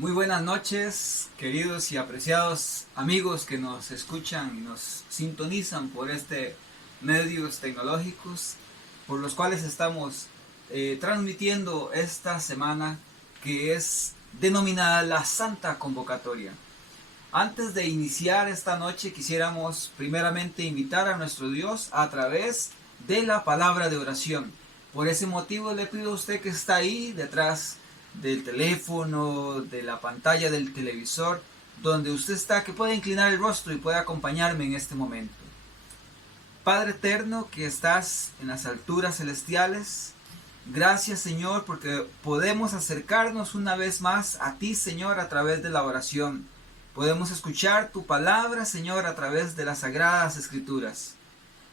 Muy buenas noches, queridos y apreciados amigos que nos escuchan y nos sintonizan por medios tecnológicos por los cuales estamos transmitiendo esta semana que es denominada la Santa Convocatoria. Antes de iniciar esta noche quisiéramos primeramente invitar a nuestro Dios a través de la palabra de oración. Por ese motivo le pido a usted que está ahí detrás del teléfono, de la pantalla del televisor, donde usted está, que pueda inclinar el rostro y pueda acompañarme en este momento. Padre eterno que estás en las alturas celestiales, gracias Señor porque podemos acercarnos una vez más a ti Señor a través de la oración. Podemos escuchar tu palabra Señor a través de las sagradas escrituras.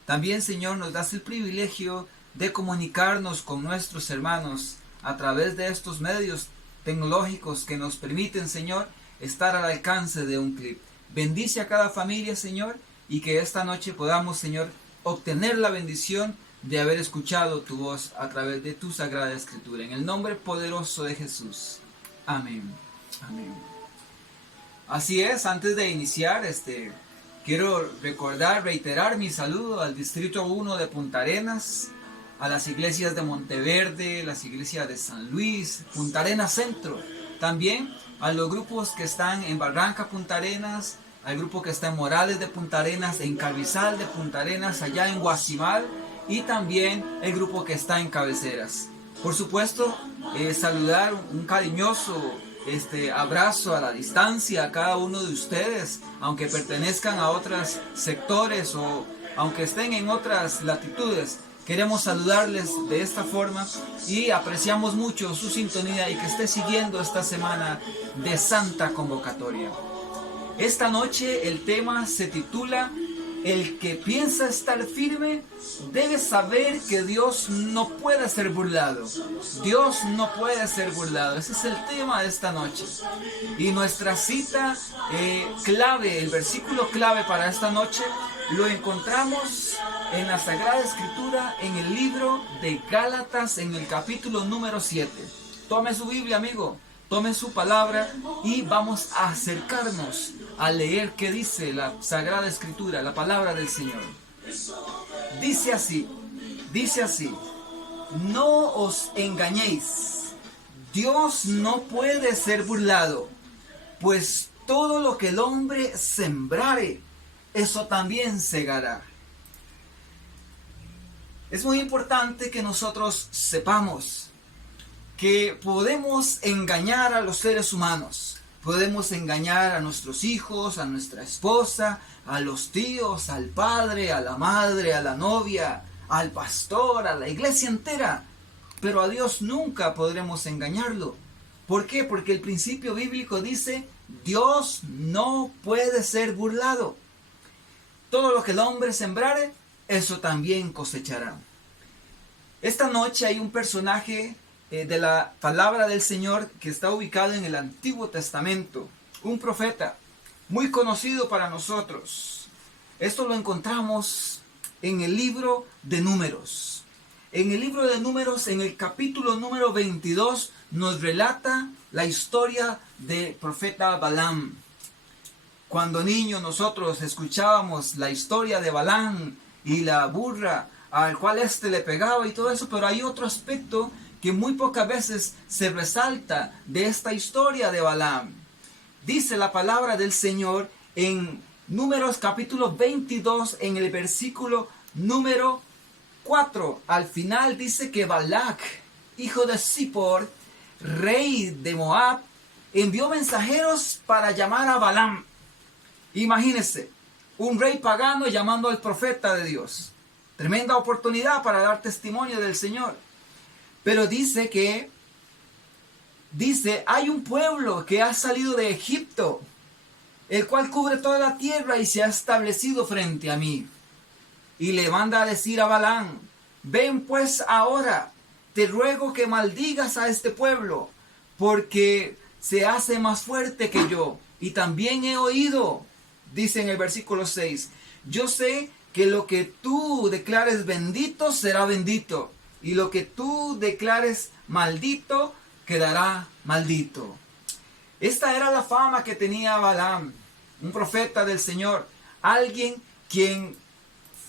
También Señor nos das el privilegio de comunicarnos con nuestros hermanos a través de estos medios tecnológicos que nos permiten, Señor, estar al alcance de un clic. Bendice a cada familia, Señor, y que esta noche podamos, Señor, obtener la bendición de haber escuchado tu voz a través de tu Sagrada Escritura. En el nombre poderoso de Jesús. Amén. Amén. Así es, antes de iniciar, quiero reiterar mi saludo al Distrito 1 de Punta Arenas, a las iglesias de Monteverde, las iglesias de San Luis, Punta Arenas Centro, también a los grupos que están en Barranca Punta Arenas, al grupo que está en Morales de Punta Arenas, en Carrizal de Punta Arenas, allá en Guasimal, y también el grupo que está en Cabeceras. Por supuesto, saludar un cariñoso abrazo a la distancia a cada uno de ustedes, aunque pertenezcan a otros sectores o aunque estén en otras latitudes. Queremos saludarles de esta forma y apreciamos mucho su sintonía y que esté siguiendo esta semana de Santa Convocatoria. Esta noche el tema se titula El que piensa estar firme debe saber que Dios no puede ser burlado. Dios no puede ser burlado. Ese es el tema de esta noche. Y nuestra cita clave, el versículo clave para esta noche, lo encontramos en la Sagrada Escritura, en el libro de Gálatas, en el capítulo número 7. Tome su Biblia, amigo, tome su palabra y vamos a acercarnos a leer qué dice la Sagrada Escritura, la palabra del Señor. Dice así, no os engañéis, Dios no puede ser burlado, pues todo lo que el hombre sembrare, eso también segará. Es muy importante que nosotros sepamos que podemos engañar a los seres humanos. Podemos engañar a nuestros hijos, a nuestra esposa, a los tíos, al padre, a la madre, a la novia, al pastor, a la iglesia entera. Pero a Dios nunca podremos engañarlo. ¿Por qué? Porque el principio bíblico dice, Dios no puede ser burlado. Todo lo que el hombre sembrare, eso también cosechará. Esta noche hay un personaje de la palabra del Señor que está ubicado en el Antiguo Testamento, un profeta muy conocido para nosotros. Esto lo encontramos en el libro de Números. En el libro de Números, en el capítulo número 22, nos relata la historia del profeta Balaam. Cuando niños nosotros escuchábamos la historia de Balaam y la burra al cual le pegaba y todo eso, pero hay otro aspecto que muy pocas veces se resalta de esta historia de Balaam. Dice la palabra del Señor en Números capítulo 22, en el versículo número 4. Al final dice que Balac, hijo de Zippor, rey de Moab, envió mensajeros para llamar a Balaam. Imagínense, un rey pagano llamando al profeta de Dios. Tremenda oportunidad para dar testimonio del Señor. Pero dice, hay un pueblo que ha salido de Egipto, el cual cubre toda la tierra y se ha establecido frente a mí. Y le manda a decir a Balaam, ven pues ahora, te ruego que maldigas a este pueblo, porque se hace más fuerte que yo. Y también he oído, dice en el versículo 6, yo sé que lo que tú declares bendito será bendito, y lo que tú declares maldito quedará maldito. Esta era la fama que tenía Balaam, un profeta del Señor, alguien quien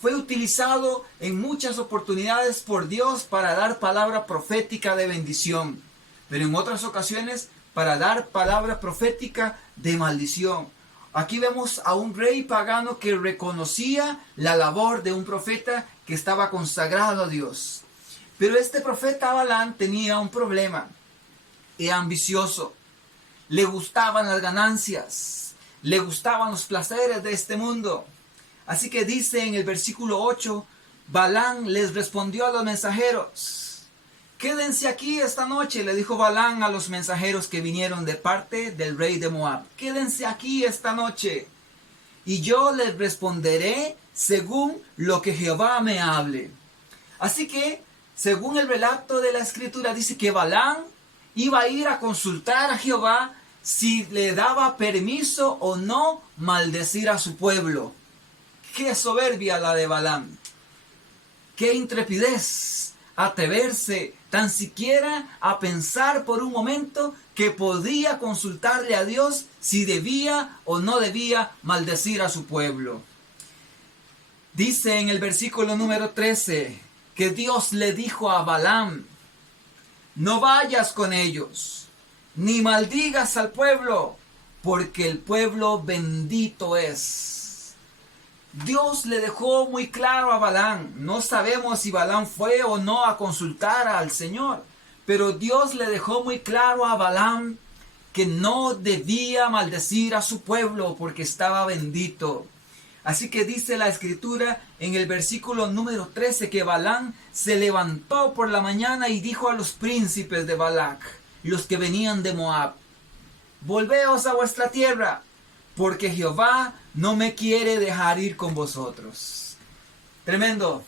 fue utilizado en muchas oportunidades por Dios para dar palabra profética de bendición, pero en otras ocasiones para dar palabra profética de maldición. Aquí vemos a un rey pagano que reconocía la labor de un profeta que estaba consagrado a Dios. Pero este profeta Balaam tenía un problema. Era ambicioso. Le gustaban las ganancias. Le gustaban los placeres de este mundo. Así que dice en el versículo 8, Balaam les respondió a los mensajeros. Quédense aquí esta noche, le dijo Balaam a los mensajeros que vinieron de parte del rey de Moab. Quédense aquí esta noche y yo les responderé según lo que Jehová me hable. Así que, según el relato de la escritura, dice que Balaam iba a ir a consultar a Jehová si le daba permiso o no maldecir a su pueblo. Qué soberbia la de Balaam. Qué intrepidez atreverse tan siquiera a pensar por un momento que podía consultarle a Dios si debía o no debía maldecir a su pueblo. Dice en el versículo número 13 que Dios le dijo a Balaam: no vayas con ellos, ni maldigas al pueblo, porque el pueblo bendito es. Dios le dejó muy claro a Balaam. No sabemos si Balaam fue o no a consultar al Señor, pero Dios le dejó muy claro a Balaam que no debía maldecir a su pueblo porque estaba bendito. Así que dice la escritura en el versículo número 13 que Balaam se levantó por la mañana y dijo a los príncipes de Balac, los que venían de Moab: volveos a vuestra tierra, porque Jehová no me quiere dejar ir con vosotros. Tremendo.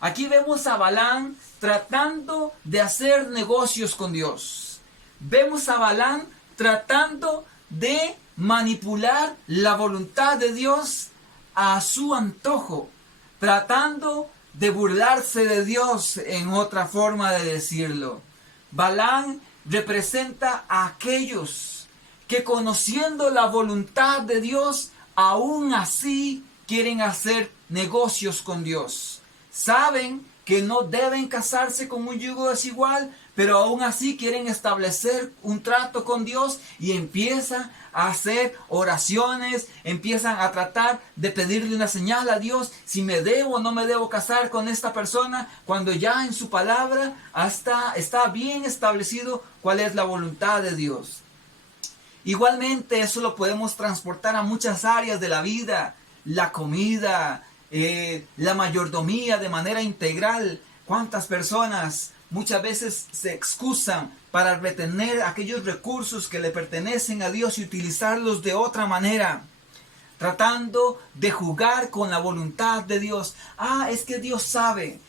Aquí vemos a Balaam tratando de hacer negocios con Dios. Vemos a Balaam tratando de manipular la voluntad de Dios a su antojo, tratando de burlarse de Dios, en otra forma de decirlo. Balaam representa a aquellos que, conociendo la voluntad de Dios, aún así quieren hacer negocios con Dios. Saben que no deben casarse con un yugo desigual, pero aún así quieren establecer un trato con Dios y empiezan a hacer oraciones, empiezan a tratar de pedirle una señal a Dios, si me debo o no me debo casar con esta persona, cuando ya en su palabra hasta está bien establecido cuál es la voluntad de Dios. Igualmente eso lo podemos transportar a muchas áreas de la vida, la comida, la mayordomía de manera integral. ¿Cuántas personas muchas veces se excusan para retener aquellos recursos que le pertenecen a Dios y utilizarlos de otra manera, tratando de jugar con la voluntad de Dios? Es que Dios sabe,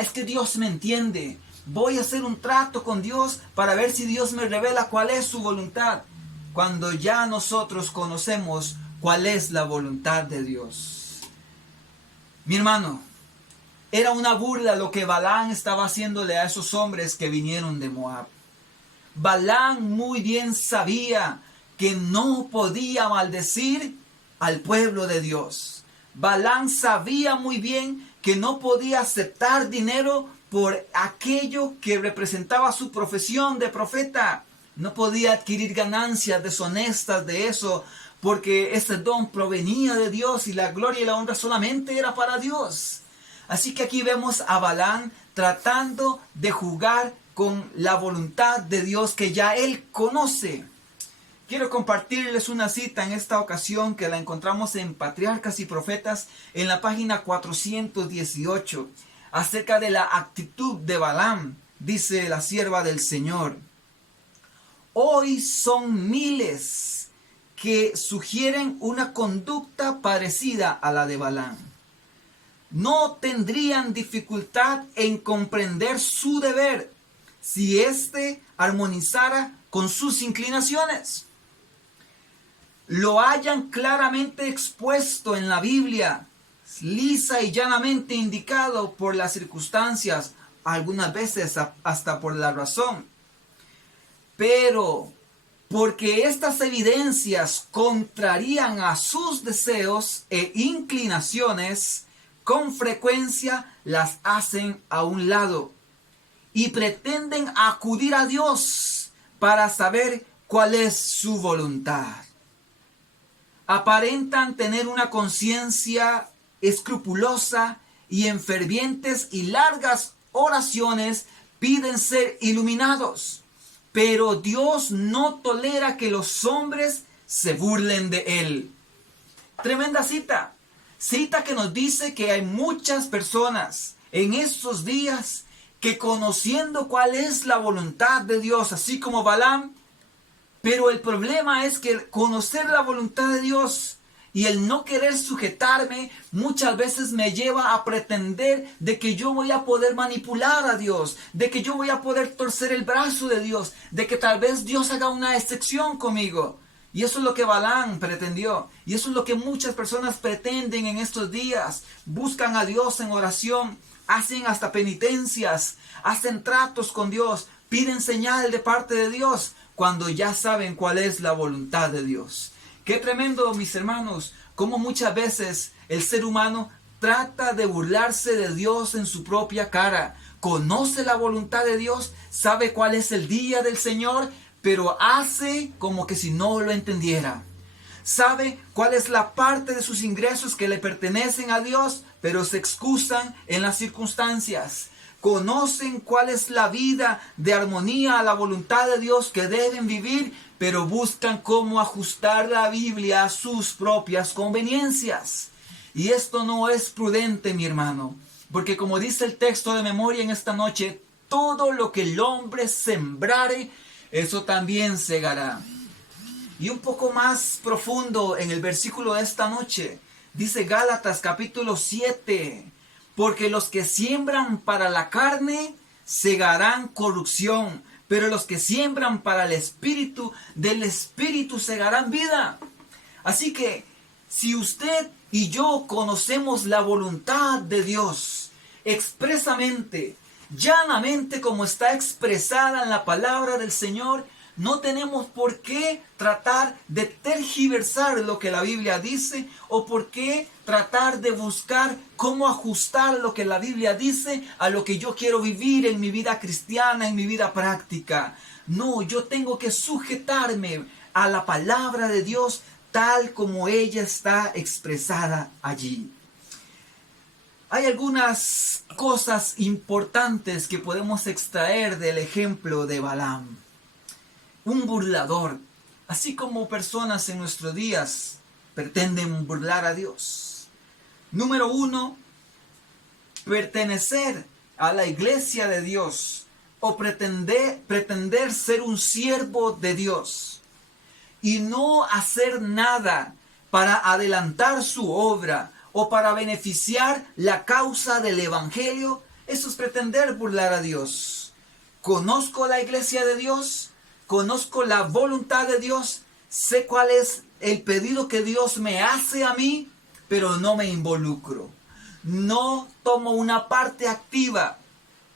es que Dios me entiende, voy a hacer un trato con Dios para ver si Dios me revela cuál es su voluntad, cuando ya nosotros conocemos cuál es la voluntad de Dios. Mi hermano, era una burla lo que Balaam estaba haciéndole a esos hombres que vinieron de Moab. Balaam muy bien sabía que no podía maldecir al pueblo de Dios. Balaam sabía muy bien que no podía aceptar dinero por aquello que representaba su profesión de profeta. No podía adquirir ganancias deshonestas de eso, porque ese don provenía de Dios y la gloria y la honra solamente era para Dios. Así que aquí vemos a Balaam tratando de jugar con la voluntad de Dios que ya él conoce. Quiero compartirles una cita en esta ocasión que la encontramos en Patriarcas y Profetas en la página 418, acerca de la actitud de Balaam. Dice la sierva del Señor: hoy son miles que sugieren una conducta parecida a la de Balaam. No tendrían dificultad en comprender su deber si éste armonizara con sus inclinaciones. Lo hayan claramente expuesto en la Biblia, lisa y llanamente indicado por las circunstancias, algunas veces hasta por la razón. Pero porque estas evidencias contrarían a sus deseos e inclinaciones, con frecuencia las hacen a un lado y pretenden acudir a Dios para saber cuál es su voluntad. Aparentan tener una conciencia escrupulosa y en fervientes y largas oraciones piden ser iluminados. Pero Dios no tolera que los hombres se burlen de Él. Tremenda cita. Cita que nos dice que hay muchas personas en estos días que conociendo cuál es la voluntad de Dios, así como Balaam, pero el problema es que conocer la voluntad de Dios y el no querer sujetarme muchas veces me lleva a pretender de que yo voy a poder manipular a Dios, de que yo voy a poder torcer el brazo de Dios, de que tal vez Dios haga una excepción conmigo. Y eso es lo que Balaam pretendió. Y eso es lo que muchas personas pretenden en estos días. Buscan a Dios en oración, hacen hasta penitencias, hacen tratos con Dios, piden señal de parte de Dios, cuando ya saben cuál es la voluntad de Dios. Qué tremendo, mis hermanos, cómo muchas veces el ser humano trata de burlarse de Dios en su propia cara. Conoce la voluntad de Dios, sabe cuál es el día del Señor, pero hace como que si no lo entendiera. Sabe cuál es la parte de sus ingresos que le pertenecen a Dios, pero se excusan en las circunstancias. Conocen cuál es la vida de armonía a la voluntad de Dios que deben vivir, pero buscan cómo ajustar la Biblia a sus propias conveniencias. Y esto no es prudente, mi hermano, porque como dice el texto de memoria en esta noche, todo lo que el hombre sembrare, eso también segará. Y un poco más profundo en el versículo de esta noche, dice Gálatas capítulo 7, porque los que siembran para la carne segarán corrupción, pero los que siembran para el Espíritu, del Espíritu segarán vida. Así que si usted y yo conocemos la voluntad de Dios expresamente, llanamente como está expresada en la palabra del Señor, no tenemos por qué tratar de tergiversar lo que la Biblia dice o por qué tratar de buscar cómo ajustar lo que la Biblia dice a lo que yo quiero vivir en mi vida cristiana, en mi vida práctica. No, yo tengo que sujetarme a la palabra de Dios tal como ella está expresada allí. Hay algunas cosas importantes que podemos extraer del ejemplo de Balaam. Un burlador, así como personas en nuestros días pretenden burlar a Dios. Número 1, pertenecer a la iglesia de Dios o pretender ser un siervo de Dios y no hacer nada para adelantar su obra o para beneficiar la causa del evangelio, eso es pretender burlar a Dios. Conozco la iglesia de Dios, conozco la voluntad de Dios, sé cuál es el pedido que Dios me hace a mí, pero no me involucro. No tomo una parte activa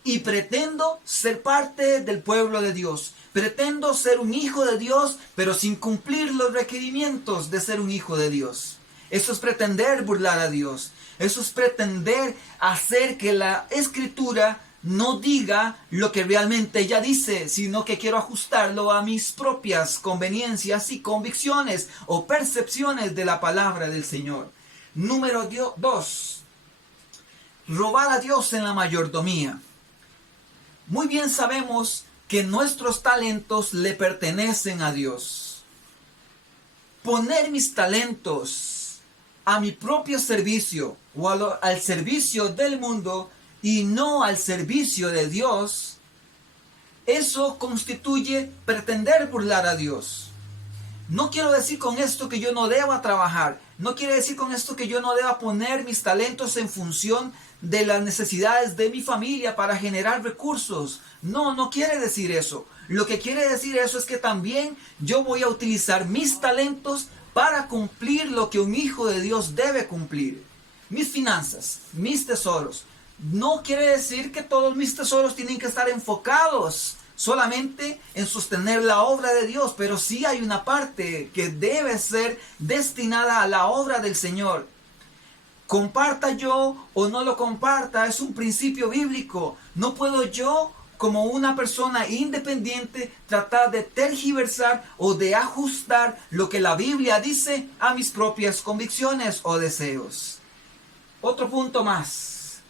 y pretendo ser parte del pueblo de Dios. Pretendo ser un hijo de Dios, pero sin cumplir los requerimientos de ser un hijo de Dios. Eso es pretender burlar a Dios. Eso es pretender hacer que la Escritura no diga lo que realmente ella dice, sino que quiero ajustarlo a mis propias conveniencias y convicciones o percepciones de la palabra del Señor. Número 2. Robar a Dios en la mayordomía. Muy bien sabemos que nuestros talentos le pertenecen a Dios. Poner mis talentos a mi propio servicio o al servicio del mundo y no al servicio de Dios, eso constituye pretender burlar a Dios. No quiero decir con esto que yo no deba trabajar. No quiere decir con esto que yo no deba poner mis talentos en función de las necesidades de mi familia para generar recursos. No, no quiere decir eso. Lo que quiere decir eso es que también yo voy a utilizar mis talentos para cumplir lo que un hijo de Dios debe cumplir. Mis finanzas, mis tesoros. No quiere decir que todos mis tesoros tienen que estar enfocados solamente en sostener la obra de Dios, pero sí hay una parte que debe ser destinada a la obra del Señor. Comparta yo o no lo comparta, es un principio bíblico. No puedo yo, como una persona independiente, tratar de tergiversar o de ajustar lo que la Biblia dice a mis propias convicciones o deseos. Otro punto más.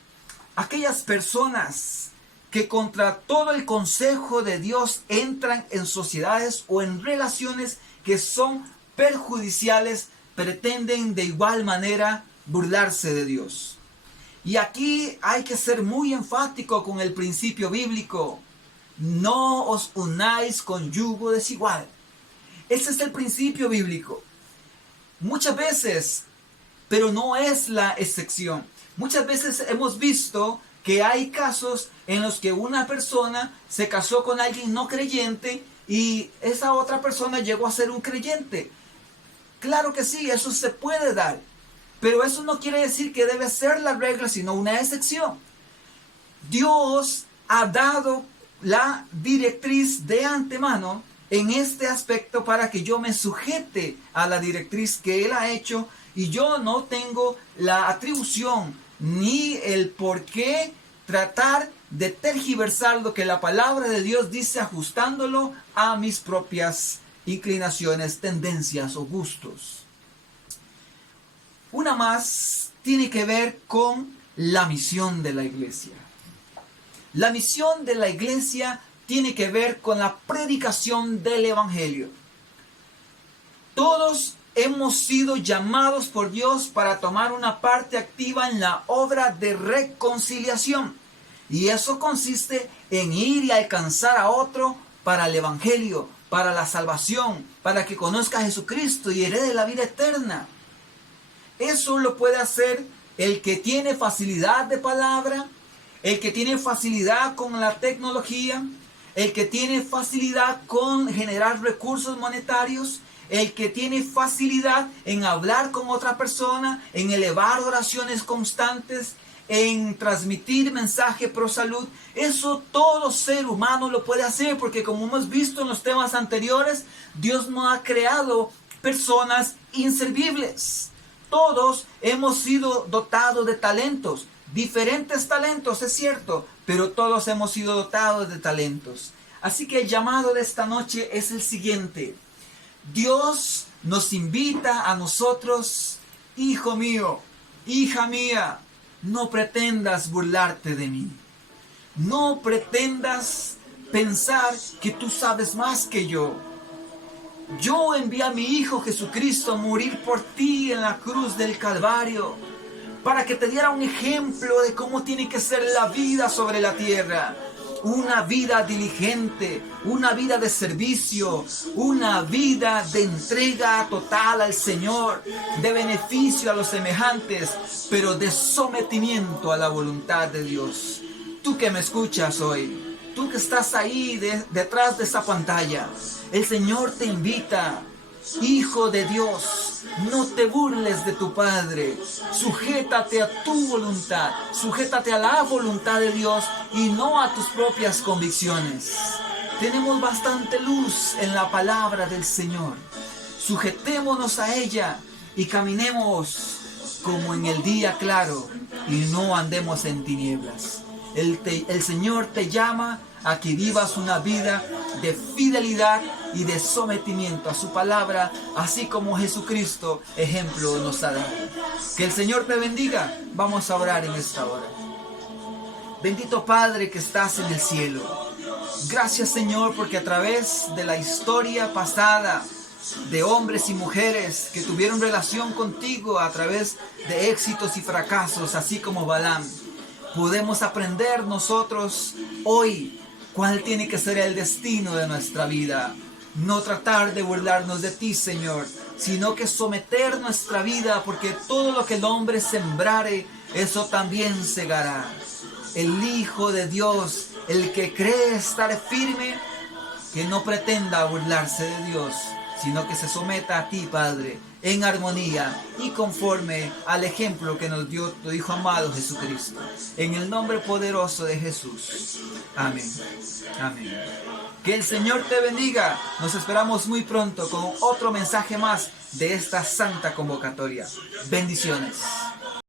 Aquellas personas que contra todo el consejo de Dios entran en sociedades o en relaciones que son perjudiciales, pretenden de igual manera burlarse de Dios. Y aquí hay que ser muy enfático con el principio bíblico. No os unáis con yugo desigual. Ese es el principio bíblico. Muchas veces, pero no es la excepción. Muchas veces hemos visto que hay casos en los que una persona se casó con alguien no creyente y esa otra persona llegó a ser un creyente. Claro que sí, eso se puede dar. Pero eso no quiere decir que debe ser la regla, sino una excepción. Dios ha dado la directriz de antemano en este aspecto para que yo me sujete a la directriz que Él ha hecho y yo no tengo la atribución ni el por qué tratar de tergiversar lo que la palabra de Dios dice ajustándolo a mis propias inclinaciones, tendencias o gustos. Una más tiene que ver con la misión de la iglesia. La misión de la iglesia tiene que ver con la predicación del evangelio. Todos hemos sido llamados por Dios para tomar una parte activa en la obra de reconciliación. Y eso consiste en ir y alcanzar a otro para el evangelio, para la salvación, para que conozca a Jesucristo y herede la vida eterna. Eso lo puede hacer el que tiene facilidad de palabra, el que tiene facilidad con la tecnología, el que tiene facilidad con generar recursos monetarios, el que tiene facilidad en hablar con otra persona, en elevar oraciones constantes, en transmitir mensaje pro salud. Eso todo ser humano lo puede hacer porque, como hemos visto en los temas anteriores, Dios no ha creado personas inservibles. Todos hemos sido dotados de talentos, diferentes talentos, es cierto, pero todos hemos sido dotados de talentos. Así que el llamado de esta noche es el siguiente. Dios nos invita a nosotros, hijo mío, hija mía, no pretendas burlarte de mí. No pretendas pensar que tú sabes más que yo. Yo envié a mi Hijo Jesucristo a morir por ti en la cruz del Calvario, para que te diera un ejemplo de cómo tiene que ser la vida sobre la tierra. Una vida diligente, una vida de servicio, una vida de entrega total al Señor, de beneficio a los semejantes, pero de sometimiento a la voluntad de Dios. Tú que me escuchas hoy, tú que estás ahí detrás de esa pantalla, el Señor te invita, hijo de Dios, no te burles de tu Padre, sujétate a tu voluntad, sujétate a la voluntad de Dios y no a tus propias convicciones. Tenemos bastante luz en la palabra del Señor, sujetémonos a ella y caminemos como en el día claro y no andemos en tinieblas. El Señor te llama a que vivas una vida de fidelidad y de sometimiento a su palabra, así como Jesucristo ejemplo nos ha dado. Que el Señor te bendiga. Vamos a orar en esta hora. Bendito Padre que estás en el cielo. Gracias, Señor, porque a través de la historia pasada de hombres y mujeres que tuvieron relación contigo a través de éxitos y fracasos, así como Balaam, podemos aprender nosotros hoy cuál tiene que ser el destino de nuestra vida. No tratar de burlarnos de ti, Señor, sino que someter nuestra vida, porque todo lo que el hombre sembrare, eso también segará. El Hijo de Dios, el que cree estar firme, que no pretenda burlarse de Dios, sino que se someta a ti, Padre, en armonía y conforme al ejemplo que nos dio tu Hijo amado Jesucristo. En el nombre poderoso de Jesús. Amén. Amén. Que el Señor te bendiga. Nos esperamos muy pronto con otro mensaje más de esta santa convocatoria. Bendiciones.